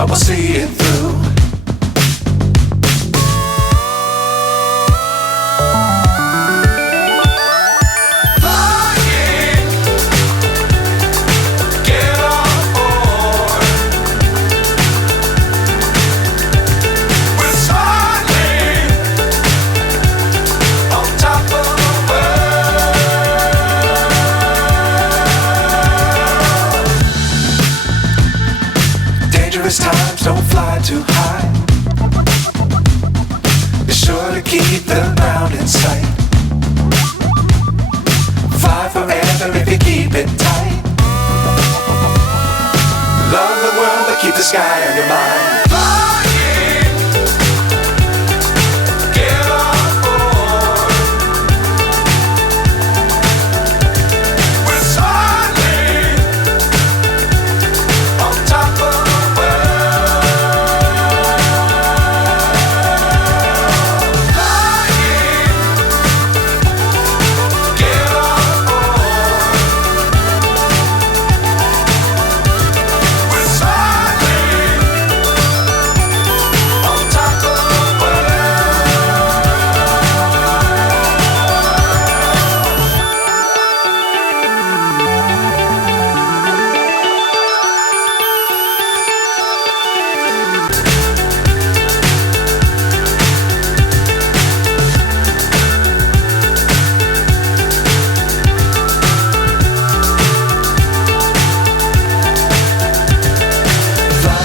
but we'll see it through. Times don't fly too high. Be sure to keep the ground in sight. Fly forever if you keep it tight. Love the world but keep the sky on your mind.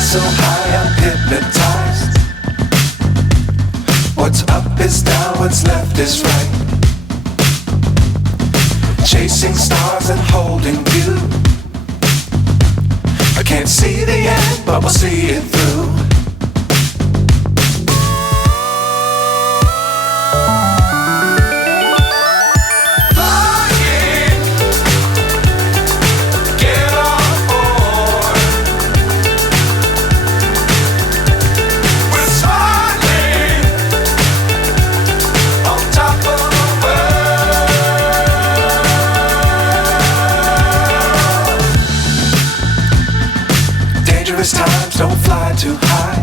So high I'm hypnotized. What's up is down, what's left is right. Chasing stars and holding you. I can't see the end, but we'll see it through. Times don't fly too high.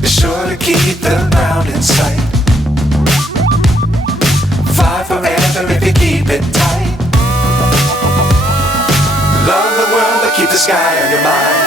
Be sure to keep the ground in sight. Fly forever if you keep it tight. Love the world but keep the sky on your mind.